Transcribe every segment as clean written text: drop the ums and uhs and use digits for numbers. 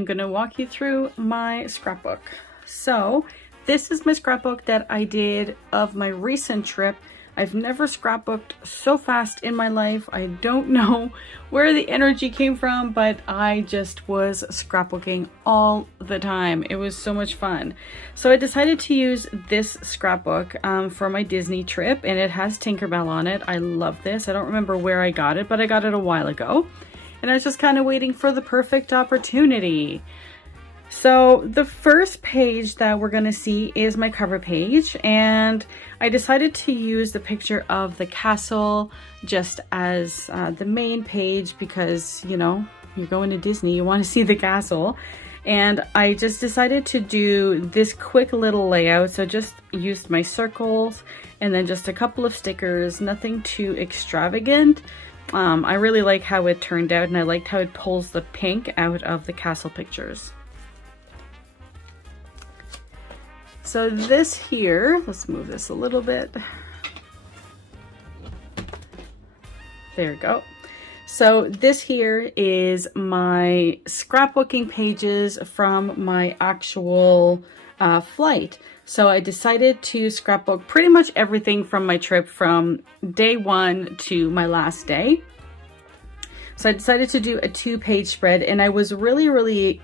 am going to walk you through my scrapbook. So this is my scrapbook that I did of my recent trip. I've never scrapbooked so fast in my life. I don't know where the energy came from, but I just was scrapbooking all the time. It was so much fun. So I decided to use this scrapbook for my Disney trip, and it has Tinkerbell on it. I love this. I don't remember where I got it, but I got it a while ago. And I was just kind of waiting for the perfect opportunity. So the first page that we're going to see is my cover page, and I decided to use the picture of the castle just as the main page because, you know, you're going to Disney, you want to see the castle. And I just decided to do this quick little layout, so just used my circles and then just a couple of stickers, nothing too extravagant. I really like how it turned out, and I liked how it pulls the pink out of the castle pictures. So this here, let's move this a little bit. There we go. So this here is my scrapbooking pages from my actual flight. So I decided to scrapbook pretty much everything from my trip from day one to my last day. So I decided to do a 2-page spread, and I was really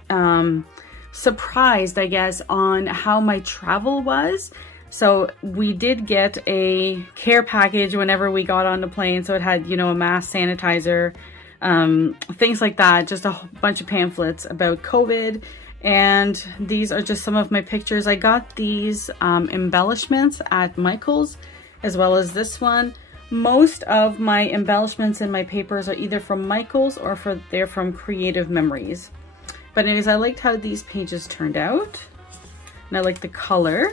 surprised, I guess, on how my travel was. So we did get a care package whenever we got on the plane. So it had, you know, a mask, sanitizer, things like that, just a whole bunch of pamphlets about COVID. And these are just some of my pictures. I got these embellishments at Michael's, as well as this one. Most of my embellishments in my papers are either from Michael's or they're from Creative Memories. But anyways, I liked how these pages turned out, and I like the color.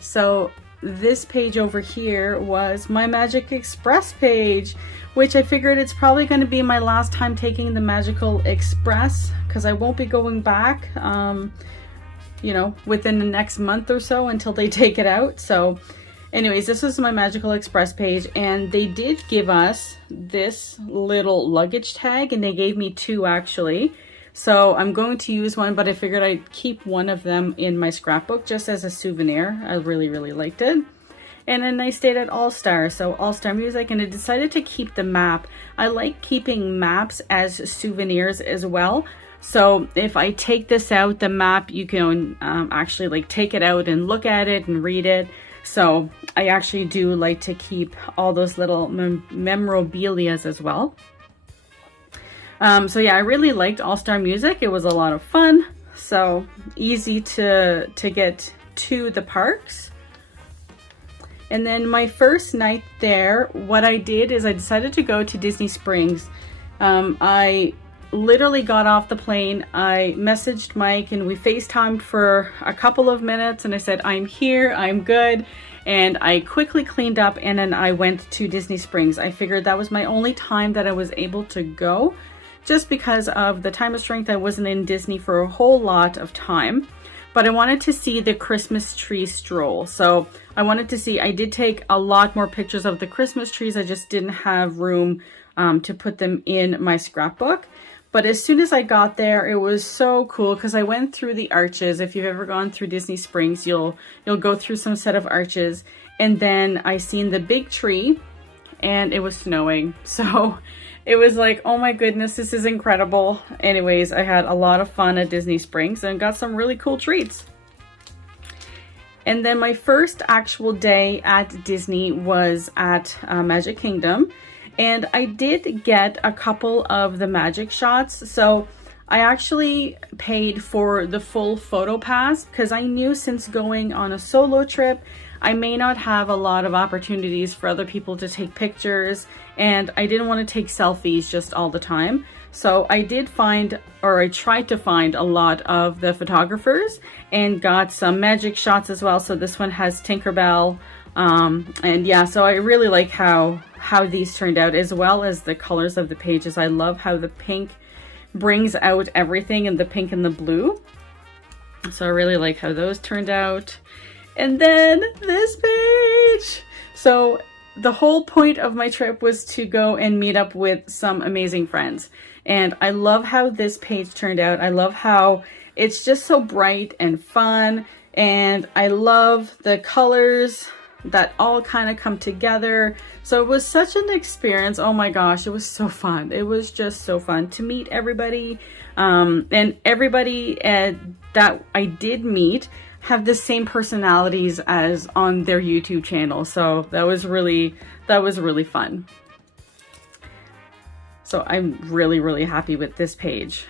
So this page over here was my Magic Express page, which I figured it's probably going to be my last time taking the Magical Express, because I won't be going back, you know, within the next month or so until they take it out. So anyways, this was my Magical Express page, and they did give us this little luggage tag, and they gave me 2 actually. So I'm going to use one, but I figured I'd keep one of them in my scrapbook just as a souvenir. I really liked it. And then I stayed at All Star, so All Star Music, and I decided to keep the map. I like keeping maps as souvenirs as well. So if I take this out, the map, you can actually like take it out and look at it and read it. So I actually do like to keep all those little memorabilias as well. So yeah, I really liked All Star Music. It was a lot of fun. So easy to get to the parks. And then my first night there, what I did is I decided to go to Disney Springs. I literally got off the plane. I messaged Mike and we FaceTimed for a couple of minutes, and I said, I'm here, I'm good. And I quickly cleaned up, and then I went to Disney Springs. I figured that was my only time that I was able to go. Just because of the time of strength, I wasn't in Disney for a whole lot of time. But I wanted to see the Christmas tree stroll. So I wanted to see, I did take a lot more pictures of the Christmas trees. I just didn't have room to put them in my scrapbook. But as soon as I got there, it was so cool because I went through the arches. If you've ever gone through Disney Springs, you'll go through some set of arches. And then I seen the big tree, and it was snowing. So it was like, oh my goodness, this is incredible. Anyways, I had a lot of fun at Disney Springs and got some really cool treats. And then my first actual day at Disney was at Magic Kingdom. And I did get a couple of the magic shots. So I actually paid for the full photo pass because I knew since going on a solo trip, I may not have a lot of opportunities for other people to take pictures, and I didn't want to take selfies just all the time. So I did find, or I tried to find, a lot of the photographers and got some magic shots as well. So this one has Tinkerbell, and yeah, so I really like how these turned out, as well as the colors of the pages. I love how the pink brings out everything, and the pink and the blue. So I really like how those turned out. And then this page. So the whole point of my trip was to go and meet up with some amazing friends. And I love how this page turned out. I love how it's just so bright and fun. And I love the colors that all kind of come together. So it was such an experience. Oh my gosh, it was so fun. It was just so fun to meet everybody. And everybody that I did meet have the same personalities as on their YouTube channel. So that was really fun. So I'm really happy with this page.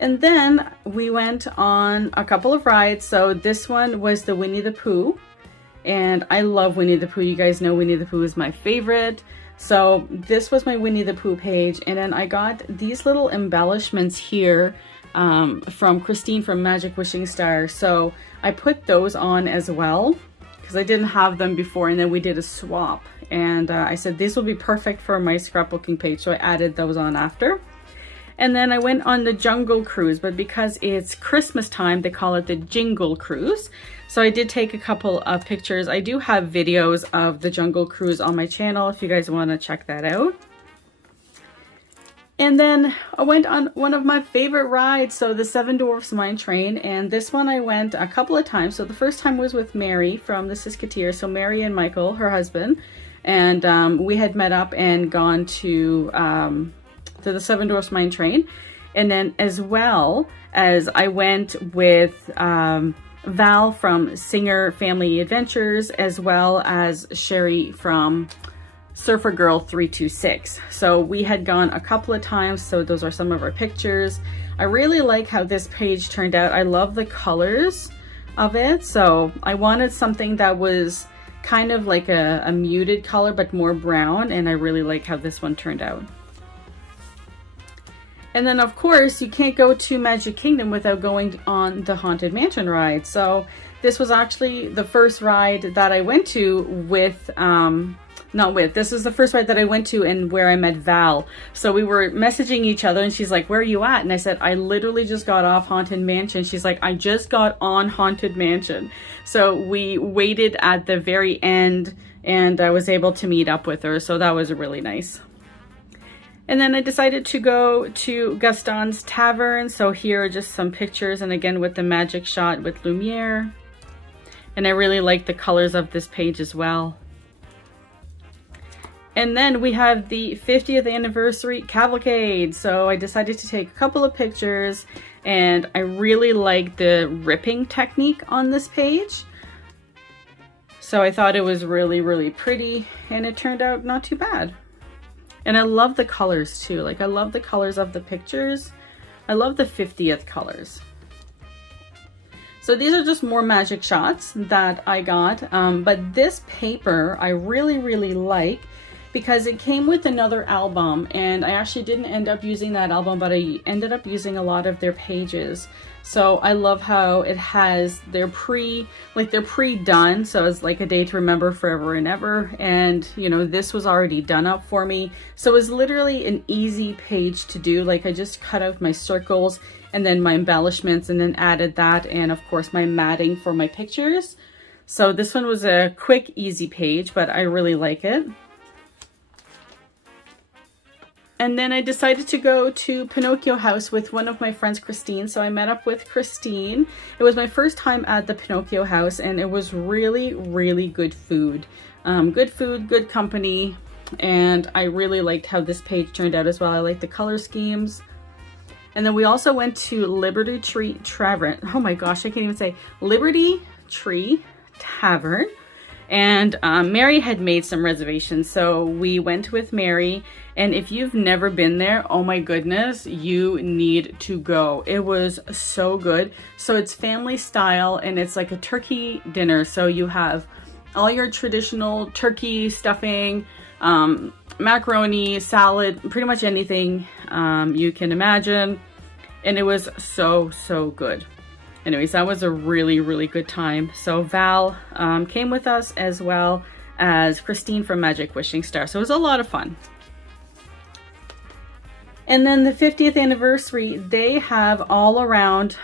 And then we went on a couple of rides. So this one was the Winnie the Pooh. And I love Winnie the Pooh. You guys know Winnie the Pooh is my favorite. So this was my Winnie the Pooh page. And then I got these little embellishments here from Christine from Magic Wishing Star. So I put those on as well because I didn't have them before. And then we did a swap. And I said this will be perfect for my scrapbooking page. So I added those on after. And then I went on the Jungle Cruise, but because it's Christmas time, they call it the Jingle Cruise. So I did take a couple of pictures. I do have videos of the Jungle Cruise on my channel if you guys want to check that out. And then I went on one of my favorite rides, so the Seven Dwarfs Mine Train. And this one I went a couple of times. So the first time was with Mary from the Siskateer. So Mary and Michael, her husband. And we had met up and gone to the Seven Dwarfs Mine Train. And then as well as I went with Val from Singer Family Adventures, as well as Sherry from Surfer Girl 326. So we had gone a couple of times, so those are some of our pictures. I really like how this page turned out. I love the colors of it. So I wanted something that was kind of like a muted color, but more brown, and I really like how this one turned out. And then of course you can't go to Magic Kingdom without going on the Haunted Mansion ride. So this was actually the first ride that I went to with, this is the first ride that I went to and where I met Val. So we were messaging each other and she's like, where are you at? And I said, I literally just got off Haunted Mansion. She's like, I just got on Haunted Mansion. So we waited at the very end and I was able to meet up with her. So that was really nice. And then I decided to go to Gaston's Tavern. So here are just some pictures, and again with the magic shot with Lumiere. And I really like the colors of this page as well. And then we have the 50th Anniversary Cavalcade. So I decided to take a couple of pictures, and I really like the ripping technique on this page. So I thought it was really pretty, and it turned out not too bad. And I love the colors too. Like I love the colors of the pictures. I love the 50th colors. So these are just more magic shots that I got. But this paper I really like because it came with another album, and I actually didn't end up using that album, but I ended up using a lot of their pages. So I love how it has they're pre-done, so it's like a day to remember forever and ever. And you know, this was already done up for me, so it was literally an easy page to do. Like I just cut out my circles and then my embellishments and then added that, and of course my matting for my pictures. So this one was a quick, easy page, but I really like it. And then I decided to go to Pinocchio House with one of my friends, Christine. So I met up with Christine. It was my first time at the Pinocchio House, and it was really good food. Good food, good company, and I really liked how this page turned out as well. I like the color schemes. And then we also went to Liberty Tree Tavern. Oh my gosh, I can't even say Liberty Tree Tavern. And Mary had made some reservations, so we went with Mary. And if you've never been there, oh my goodness, you need to go. It was so good. So it's family style, and it's like a turkey dinner. So you have all your traditional turkey stuffing, macaroni, salad, pretty much anything you can imagine. And it was so good. Anyways, that was a really good time. So Val came with us, as well as Christine from Magic Wishing Star. So it was a lot of fun. And then the 50th anniversary, they have all around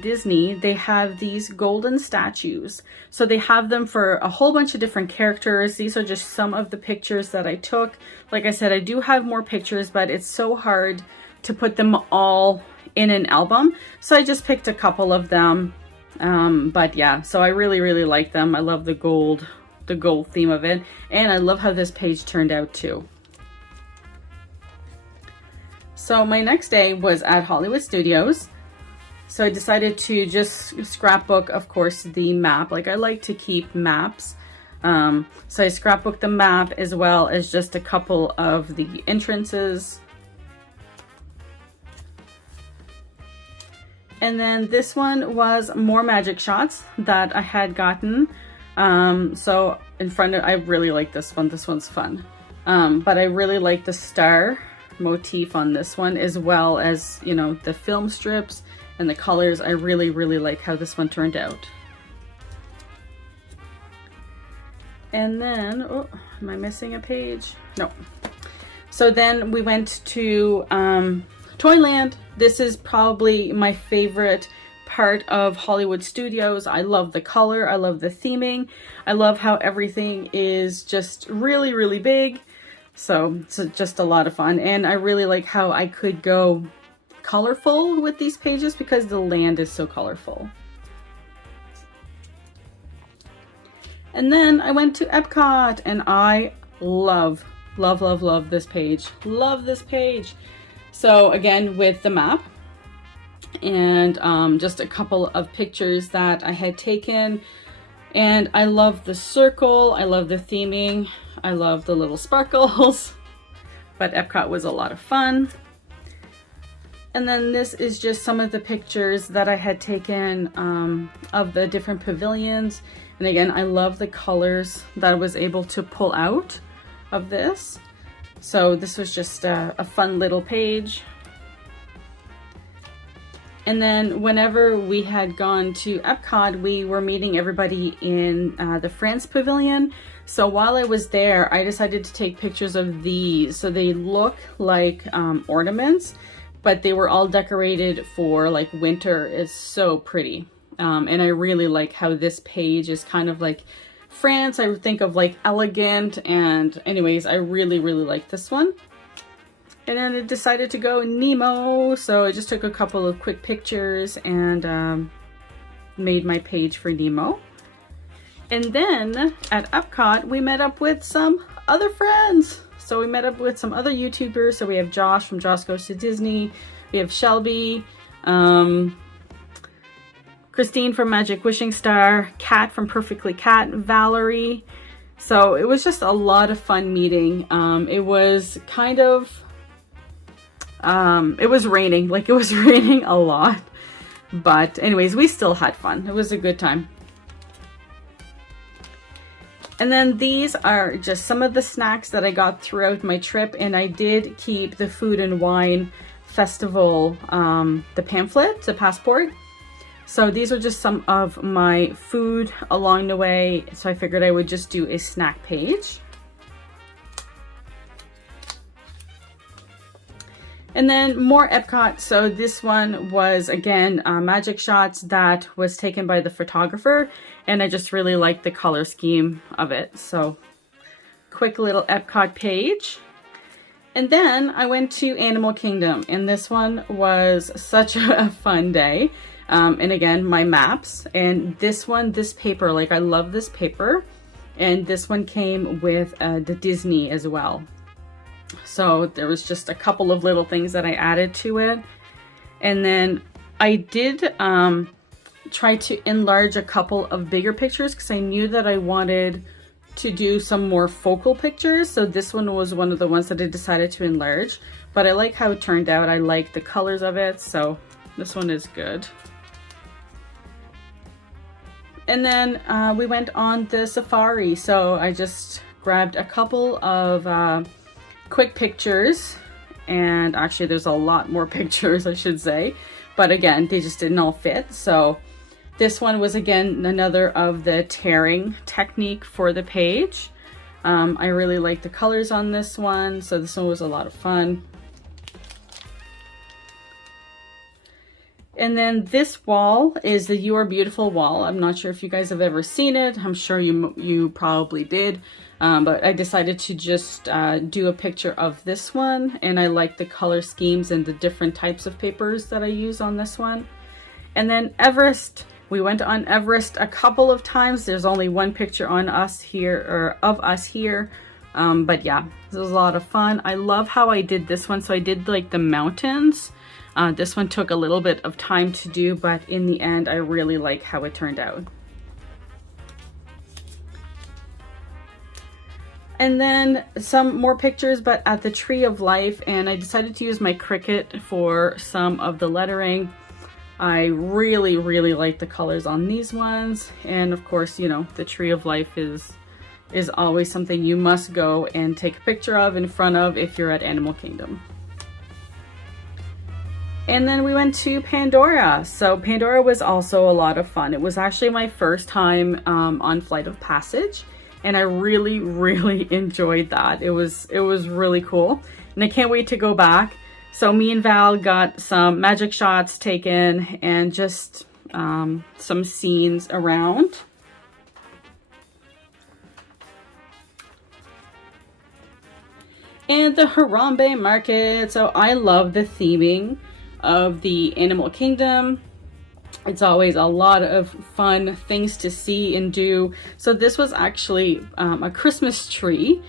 Disney, they have these golden statues. So they have them for a whole bunch of different characters. These are just some of the pictures that I took. Like I said, I do have more pictures, but it's so hard to put them all in an album. So I just picked a couple of them. But yeah, so I really like them. I love the gold theme of it. And I love how this page turned out too. So my next day was at Hollywood Studios. So I decided to just scrapbook, of course, the map. Like I like to keep maps. So I scrapbooked the map as well as just a couple of the entrances. And then this one was more magic shots that I had gotten. So in front of, I really like this one. This one's fun. But I really like the star motif on this one, as well as, you know, the film strips and the colors. I really like how this one turned out. And then, oh, am I missing a page? No. So then we went to Toyland. This is probably my favorite part of Hollywood Studios. I love the color, I love the theming, I love how everything is just really big. So it's just a lot of fun, and I really like how I could go colorful with these pages because the land is so colorful. And then I went to Epcot, and I love this page. Love this page. So again, with the map and just a couple of pictures that I had taken, and I love the circle, I love the theming, I love the little sparkles, but Epcot was a lot of fun. And then this is just some of the pictures that I had taken of the different pavilions. And again, I love the colors that I was able to pull out of this. So this was just a fun little page. And then whenever we had gone to Epcot, we were meeting everybody in the France Pavilion. So while I was there, I decided to take pictures of these. So they look like ornaments, but they were all decorated for like winter. It's so pretty. And I really like how this page is kind of like France. I think of like elegant, and anyways, I really like this one. And then I decided to go Nemo, so I just took a couple of quick pictures and made my page for Nemo. And then at Epcot, we met up with some other friends. So we met up with some other YouTubers. So we have Josh from Josh Goes to Disney. We have Shelby, Christine from Magic Wishing Star, Kat from Perfectly Cat, Valerie. So it was just a lot of fun meeting. It was kind of, it was raining, like it was raining a lot. But anyways, we still had fun. It was a good time. And then these are just some of the snacks that I got throughout my trip, and I did keep the Food and Wine Festival, the pamphlet, the passport. So these are just some of my food along the way, so I figured I would just do a snack page. And then more Epcot. So this one was, again, magic shots that was taken by the photographer, and I just really liked the color scheme of it. So quick little Epcot page. And then I went to Animal Kingdom, and this one was such a fun day. And again, my maps, and this one, this paper, like I love this paper, and this one came with the Disney as well. So there was just a couple of little things that I added to it. And then I did try to enlarge a couple of bigger pictures because I knew that I wanted to do some more focal pictures. So this one was one of the ones that I decided to enlarge, but I like how it turned out. I like the colors of it, so this one is good. And then we went on the safari. So I just grabbed a couple of quick pictures, and actually there's a lot more pictures, I should say, but again, they just didn't all fit. So this one was, again, another of the tearing technique for the page. I really like the colors on this one, so this one was a lot of fun. And then this wall is the You Are Beautiful wall. I'm not sure if you guys have ever seen it. I'm sure you probably did. But I decided to just do a picture of this one. And I like the color schemes and the different types of papers that I use on this one. And then Everest. We went on Everest a couple of times. There's only one picture on us here, or of us here. But yeah, this was a lot of fun. I love how I did this one. So I did like the mountains. This one took a little bit of time to do, but in the end, I really like how it turned out. And then some more pictures, but at the Tree of Life, and I decided to use my Cricut for some of the lettering. I really, really like the colors on these ones. And of course, you know, the Tree of Life is always something you must go and take a picture of in front of if you're at Animal Kingdom. And then we went to Pandora. So Pandora was also a lot of fun. It was actually my first time on Flight of Passage, and I really, really enjoyed that. It was really cool, and I can't wait to go back. So me and Val got some magic shots taken and just some scenes around. And the Harambe Market. So I love the theming of the Animal Kingdom. It's always a lot of fun things to see and do. So this was actually a Christmas tree,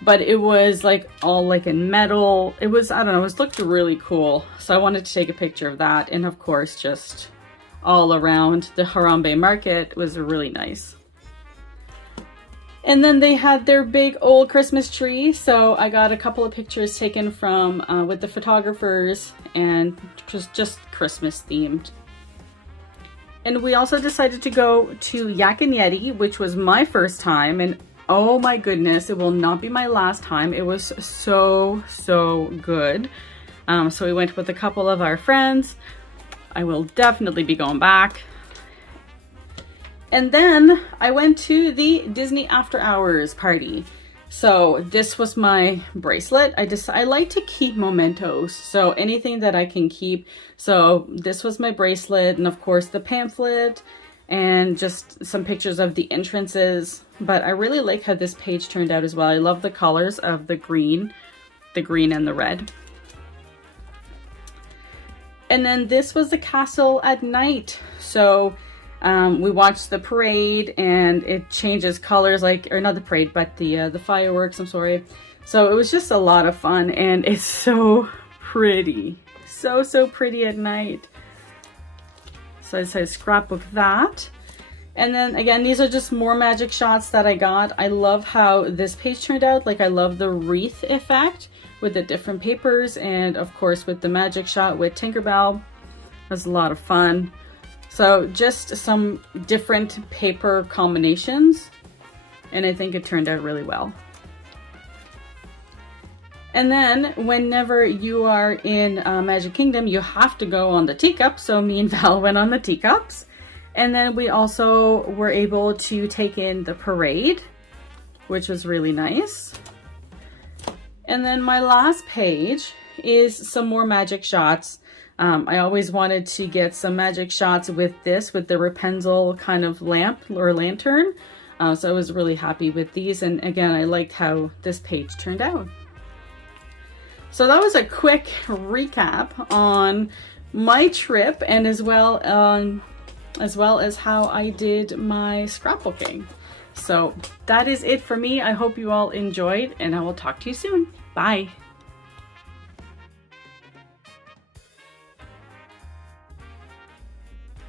but it was like all like in metal. It was, I don't know, it looked really cool. So I wanted to take a picture of that. And of course, just all around the Harambe Market was really nice. And then they had their big old Christmas tree. So I got a couple of pictures taken from with the photographers, and just Christmas themed. And we also decided to go to Yak and Yeti, which was my first time. And oh my goodness, it will not be my last time. It was so, so good. So we went with a couple of our friends. I will definitely be going back. And then I went to the Disney After Hours party. So this was my bracelet. I like to keep mementos, so anything that I can keep. So this was my bracelet, and of course the pamphlet, and just some pictures of the entrances. But I really like how this page turned out as well. I love the colors of the green and the red. And then this was the castle at night. So we watched the parade, and it changes colors, like, or not the parade, but the fireworks, I'm sorry. So it was just a lot of fun, and it's so pretty. So, so pretty at night. So I decided to scrapbook that. And then again, these are just more magic shots that I got. I love how this page turned out. Like, I love the wreath effect with the different papers, and of course with the magic shot with Tinkerbell. It was a lot of fun. So just some different paper combinations, and I think it turned out really well. And then whenever you are in Magic Kingdom, you have to go on the teacups. So me and Val went on the teacups. And then we also were able to take in the parade, which was really nice. And then my last page is some more magic shots. I always wanted to get some magic shots with this, with the Rapunzel kind of lamp or lantern. So I was really happy with these. And again, I liked how this page turned out. So that was a quick recap on my trip, and as well as how I did my scrapbooking. So that is it for me. I hope you all enjoyed, and I will talk to you soon. Bye.